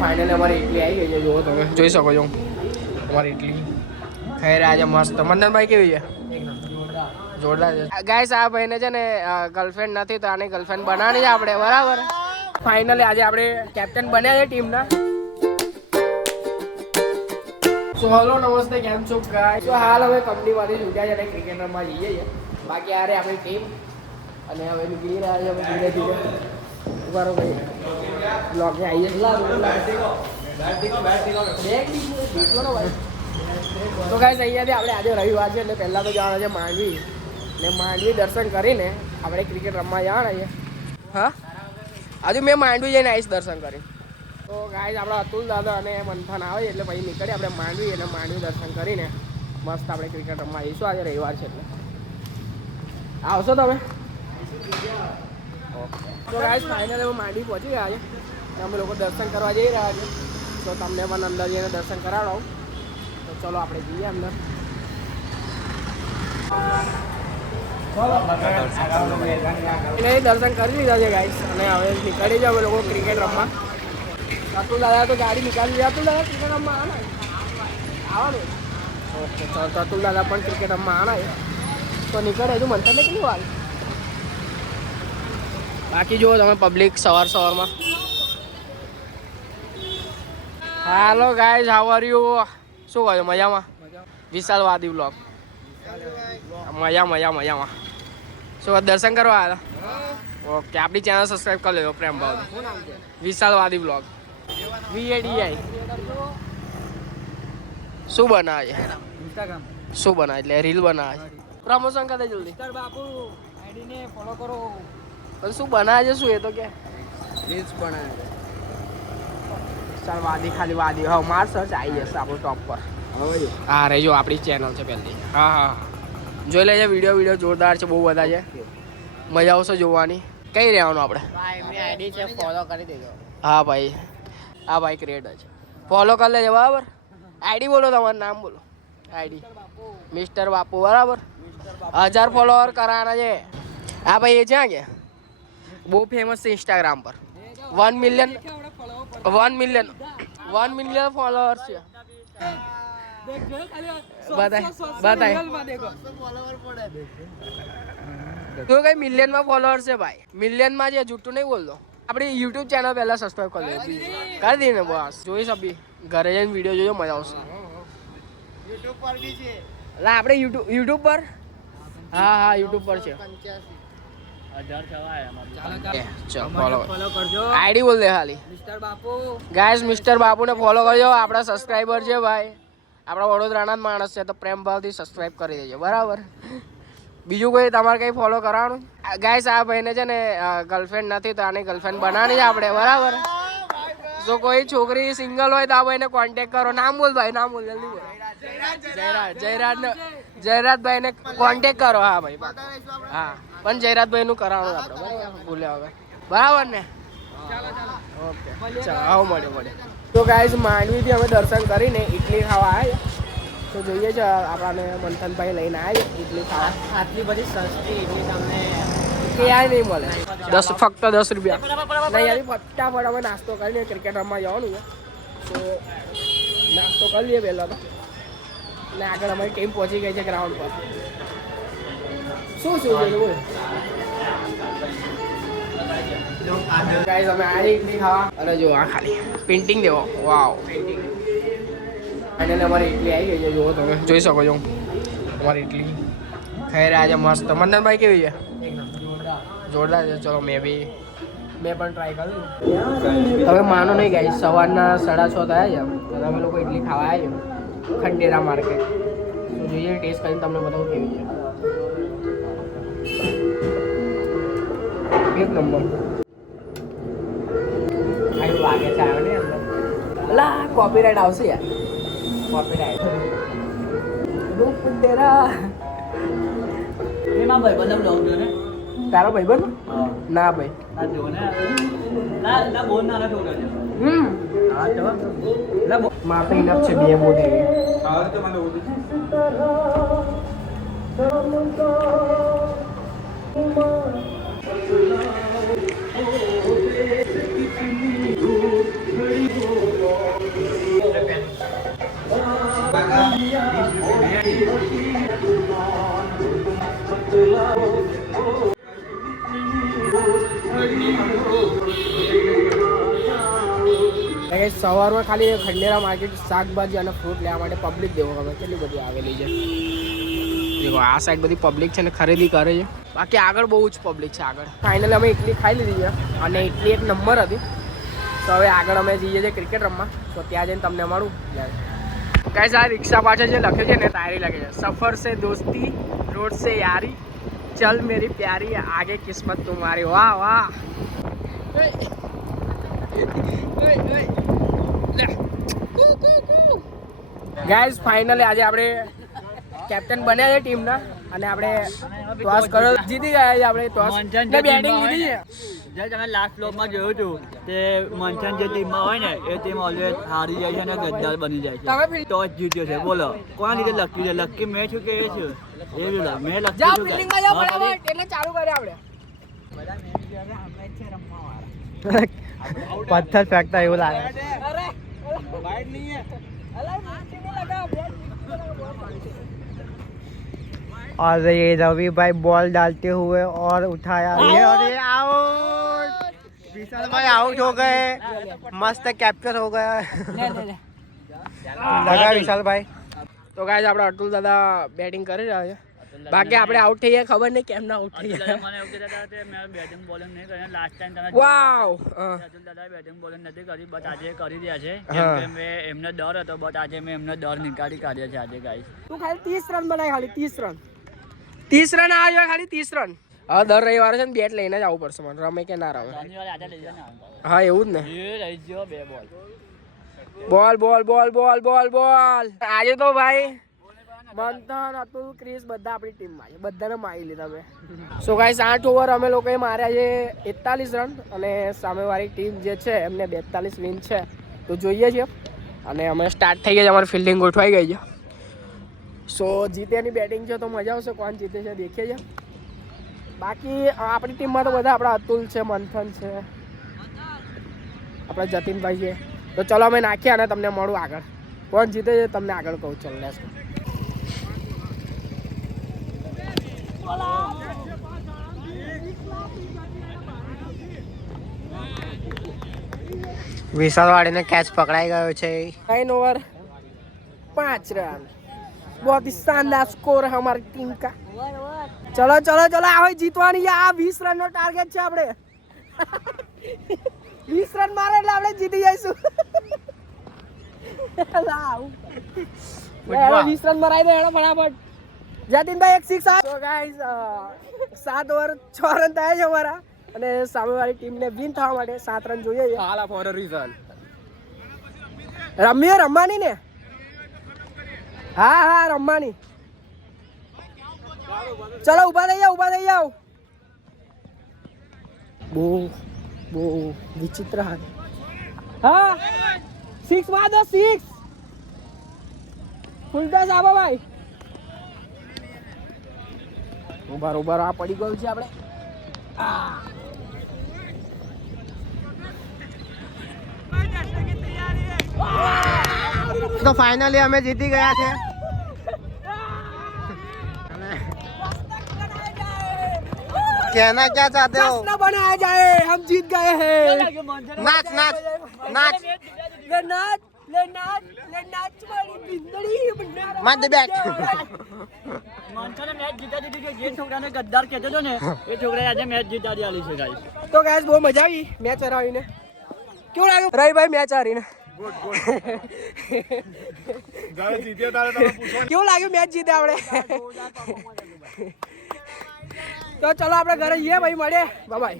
Finally અમારી ઇડલી આવી ગઈ છે. જુઓ તમે જોઈ શકો છો અમારી ઇડલી ખાઈ રહ્યા છે મસ્ત. મંદનભાઈ કેવી છે? જોરદાર છે ગાઈસ. આ ભાઈને છે ને ગર્લફ્રેન્ડ નથી તો આની ગર્લફ્રેન્ડ બનાવવાની છે આપણે, બરાબર. ફાઇનલી આજે આપણે કેપ્ટન બન્યા છે ટીમના. સો હલો નમસ્તે, કેમ છો ગાઈસ? તો હાલ હવે કંપનીમાંથી છૂટ્યા છે અને ક્રિકેટ રમવા જઈએ છીએ. બાકી આ રે આપણી ટીમ અને હવે નીકળી રહ્યા છે ધીરે ધીરે. ઉભારો ભાઈ બ્લોગને આવીએ. તો ગાઈસ અહીંયાથી આપણે આજે રવિવાર છે એટલે પહેલાં તો જવાના છે માંડવી. ને માંડવી દર્શન કરીને આપણે ક્રિકેટ રમવા જવાના છે. હા, હજુ મેં માંડવી જઈને આવીશ દર્શન કરી. તો ગાઈસ આપણા અતુલ દાદા અને મંથન આવે એટલે પછી નીકળીએ આપણે માંડવી. એટલે માંડવી દર્શન કરીને મસ્ત આપણે ક્રિકેટ રમવા આવીશું. આજે રવિવાર છે એટલે આવશો તમે? તો ગાઈસ ફાઇનલ હવે માંડવી પહોંચી ગયા છે. અમે લોકો દર્શન કરવા જઈ રહ્યા છીએ. તો તમને પણ અંદર જઈને દર્શન કરાવડાવું. તો ચલો આપણે જઈએ અંદર. એટલે દર્શન કરી લીધા છે ગાઈસ અને હવે નીકળી જાવ અમે લોકો ક્રિકેટ રમવા. અતુલ દાદા તો ગાડી નીકાળી લીધી. અતુલ દાદા ક્રિકેટ રમવા આવવાનું. ઓકે ચાલો, તો અતુલ દાદા પણ ક્રિકેટ રમવા આવવાના તો નીકળે. હજુ મંથનને કેટલી વાર બાકી જુઓ તમે પબ્લિક સવારમાં. Hello guys, how are you? શું કહો છો? મજામાં? વિશાલ વાદી બ્લોગ. મજામાં. શું દર્શન કરવા આવ્યા? ઓકે, આપણી ચેનલ સબસ્ક્રાઈબ કરી લેજો પ્રેમ ભાવ. વિશાલ વાદી બ્લોગ VADI. શું બનાવે છે? શું બનાવે એટલે રીલ બનાવે છે? પ્રમોશન કરે જલ્દી. બાપુ આઈડીને ફોલો કરો. પણ શું બનાવે છે? શું એ તો કે રીલ્સ બનાવે છે. ચાલ વાદી, ખાલી વાદી. હા, માર સર્ચ આવી જશે આપણું ટોપ પર. હા રેજો, આપણી ચેનલ છે પહેલી. હા જોઈ લેજે. વિડીયો જોરદાર છે, બહુ બધા છે, મજા આવશે જોવાની. કઈ રહેવાનું આપણે? એમની આઈડી છે, ફોલો કરી દેજો. હા ભાઈ, હા ભાઈ ક્રિએટર છે, ફોલો કરી લેજો બરાબર. આઈડી બોલો, તમારું નામ બોલો. આઈડી મિસ્ટર બાપુ, બરાબર. 1000 ફોલોવર કરાવવાના છે. હા ભાઈ, એ છે કે બહુ ફેમસ છે ઇન્સ્ટાગ્રામ પર. 1 મિલિયન ફોલોઅર્સ છે. બતાય તો કઈ મિલિયનમાં ફોલોઅર્સ છે ભાઈ. મિલિયનમાં છે, જૂઠું નહીં બોલતો. આપણી યુટ્યુબ ચેનલ પહેલા સબસ્ક્રાઈબ કરી લે. કરી દઈએ ને બસ. જોઈશ અભી ઘરે જઈને વિડીયો જોજો, મજા આવશે. યુટ્યુબ પર બી છે એટલે આપણે યુટ્યુબ પર. હા યુટ્યુબ પર છે. ફોલો કરજો. આઈડી બોલ દે ખાલી મિસ્ટર બાપુ. ગાઈસ મિસ્ટર બાપુને ફોલો કરજો. આપણા સબસ્ક્રાઈબર છે ભાઈ. આપણા વડોદરાના જ માણસ છે તો પ્રેમ ભાવથી સબસ્ક્રાઈબ કરી દેજો, બરાબર. બીજું કોઈ તમારે કંઈ ફોલો કરવાનું? ગાઈસ આ ભાઈને છે ને ગર્લફ્રેન્ડ નથી તો આની ગર્લફ્રેન્ડ બનાવવાની છે આપણે, બરાબર. જો કોઈ છોકરી સિંગલ હોય તો આ ભાઈને કોન્ટેક્ટ કરો. નામ બોલ ભાઈ, નામ બોલ જલ્દી બોલ. જયરાજભાઈ ને કોન્ટેક્ટ કરો. હા ભાઈ, હા પણ જયરાજભાઈ નું કરાવવાનું આપણે, બરાબર. ભૂલ્યા વગર, બરાબર ને? ઓકે ચાલો, આવો મળે. તો ગાઈસ માંડવીથી અમે દર્શન કરીને ઇડલી ખાવા આવ્યા. તો જોઈએ છે આપણાને મંથનભાઈ લઈને આવ્યા ઇડલી ખાવા. આટલી બધી સસ્તી ઇડલી તમને ક્યાંય નહીં મળે. ફક્ત 10 રૂપિયા. નહીં યાર, ફટાફટ અમે નાસ્તો કરીને ક્રિકેટ રમવા જવાનું છે. તો નાસ્તો કરી લઈએ પહેલાં તો. અને આગળ અમારી ટીમ પહોંચી ગઈ છે ગ્રાઉન્ડ પર. શું છે બોલ ગાઈસ, અમે આ ઇડલી ખાવા. અને જો આ ખાલી પેઇન્ટિંગ દેવો. વાવ, પેઇન્ટિંગ. ફાઇનલી અમારી ઇડલી આવી ગઈ છે. જુઓ તમે જોઈ શકો છો અમારી ઇડલી ખાઈ રહ્યા છે મસ્ત. મંદનભાઈ કેવી છે? જોરદાર છે. ચલો મેં પણ ટ્રાય કરું. તમે માનો નહીં ગાઈસ, સવારના 6:30 થયા છે તો અમે લોકો ઇડલી ખાવા આવ્યા છે ખંડેરા માર્કેટ. તો જોઈએ ટેસ્ટ કરીને તમને બતાવું કેવી છે. એક નંબર. આવું લાગે છે આવે ને અંદર. અલા કોપીરાઇટ આવશે યાર. કોપીરાઇટ. રૂપ તેરા. એમાં ભાઈ બધા બ્લોગ જો ને. તારો ભાઈબંધ? ના ભાઈ. આ જો ને. ના બોલ ના ઠોકો છે. હા તો. ના માફે ઇનફ છે બે બોલ દે. હા તો મને બોલ દે. અને સવારમાં ખાલી ખંડેરા માર્કેટ શાકભાજી અને ફ્રૂટ લેવા માટે પબ્લિક દેવો હવે કેટલી બધી આવેલી છે. દેખો આ સાઈડ બધી પબ્લિક છે ને ખરીદી કરે છે. બાકી આગળ બહુ જ પબ્લિક છે આગળ. ફાઇનલી અમે ઇડલી ખાઈ લીધી છે અને ઇડલી એક નંબર હતી. તો હવે આગળ અમે જઈએ છીએ ક્રિકેટ રમવા. તો ત્યાં જઈને તમને મળું. ગાઈસ આ રિક્ષા પાછળ જે લખ્યું છે ને ડાયરી લખે છે સફર સે દોસ્તી રોડ સે યારી ચલ મેરી પ્યારી આગે કિસ્મત તુમારી. વાહ વાહ. ગાઈસ ફાઇનલી આજે આપણે કેપ્ટન બન્યા છે ટીમના અને આપણે ટોસ કર્યો જીતી ગયા છે. આપણે ટોસ ને બેટિંગ લીધી છે. જે તમે લાસ્ટ બ્લોગમાં જોયું હતું તે મંથન જે ટીમમાં હોય ને એ ટીમ ઓલવેઝ હારી જાય છે અને ગદ્દાર બની જાય છે. ટોસ જીત્યો છે. બોલો કોના લીધે લકી છે? લકી મેં છું કે એ છું? એ બોલો મેં લકી જા ફિલ્ડિંગમાં જાવ બરાબર એટલે ચાલુ કરે આપણે. પથ્થર ફેંકતા એવું લાગે. અરે વાઈડ નહીં હે. અલા માટી નહીં લગાવ. और ये रवि भाई बॉल डालते हुए और उठाया ये और ये आउट. विशाल भाई आउट हो गए. मस्त कैप्चर हो गया. लगा विशाल भाई. તો ગાઈસ આપણે અતુલ દાદા બેટિંગ કરી રહ્યા છે. બાકી આપણે આઉટ થઈ ગયા ખબર નહીં કેમ ના આઉટ થઈ ગયા. મને એવું કહેતા હતા કે મેં બેટિંગ બોલિંગ નહીં કરી. લાસ્ટ ટાઈમ તમે વાવ અતુલ દાદા બેટિંગ બોલિંગ નથી કરી બટ આજે કરી રહ્યા છે. કેમ કે મેં એમને ડર હતો બટ આજે મેં એમને ડર નીકાળી કાઢ્યા છે આજે ગાઈસ. તું ખાલી 30 રન બનાય ખાલી 30 રન 30 રન આવ્યો ખાલી 30 રન. હવે દર રવિવારે છે ને બેટ લઈને જ આવવું પડશે મને રમે કે ના રમે. હા એવું જ ને. બોલ બોલ બોલ બોલ બોલ બોલ. આજે તો ભાઈ મંથન અતુલ ક્રિસ બધા આપણી ટીમમાં છે. બધાને મારી લીધા મેં. સો ગાઈસ 8 ઓવર અમે લોકોએ માર્યા છે 41 રન અને સામેવાળી ટીમ જે છે એમને 42 વિન છે. તો જોઈએ છીએ અને અમે સ્ટાર્ટ થઈ ગયા છે. અમારી ફિલ્ડિંગ ગોઠવાઈ ગઈ છે. સો જીતેની બેટિંગ છે તો મજા આવશે. કોણ જીતે છે દેખીએ છે. બાકી આપણી ટીમમાં તો બધા આપણા અતુલ છે મંથન છે આપણા જતીનભાઈ છે. તો ચલો અમે નાખીએ અને તમને મળું આગળ. કોણ જીતે છે તમને આગળ કહું. ચલો લેટ્સ ગો. વિશાલ વાડીને कैच પકડાઈ ગયો છે. 9 ओवर 5 रन. बहुत ही शानदार स्कोर है हमारी टीम का. चलो चलो चलो आओ जीतवानी है. आ 20 रन નો ટાર્ગેટ છે આપણે. 20 રન મારે એટલે આપણે જીતી જઈશું. લાવ 20 રન મરાઈ દે હેડો ફટાફટ. જતીનભાઈ એક 6 આ. તો ગાઈસ 7 ઓવર 6 રન થયા છે અમારા અને સામેવાળી ટીમને વિન થવા માટે 7 રન જોઈએ છે. હાલા ફોર અ રીઝન. રમવાની ને. હા હા રમવાની. ચલો ઉભા થઈ જાઓ. બહુ વિચિત્ર હાથ. હા 6 માં દો 6 ફૂલ ટચ આપો ભાઈ. ઉભા આ પડી ગયું છે આપણે. तो फाइनली हमें जीती गया थे. कहना क्या चाहते हो? जश्न बनाया जाए हम जीत गए हैं. नाच नाच नाच ले नाच वाली बिंदड़ी बना. मत बैठ. મંથને મેચ જીતાડી દીધી. જે છોકરાને ગદ્દાર કહેતો હતો ને એ છોકરાએ આજે મેચ જીતાડી આલી છે ગાઈસ. તો ગાઈસ બહુ મજા આવી મેચ હરાવીને. કેવું લાગ્યું રવિભાઈ મેચ હારીને? કેવું લાગ્યું મેચ જીતે આપણે? તો ચલો આપણે ઘરે જઈએ ભાઈ. મળીએ. Bye bye.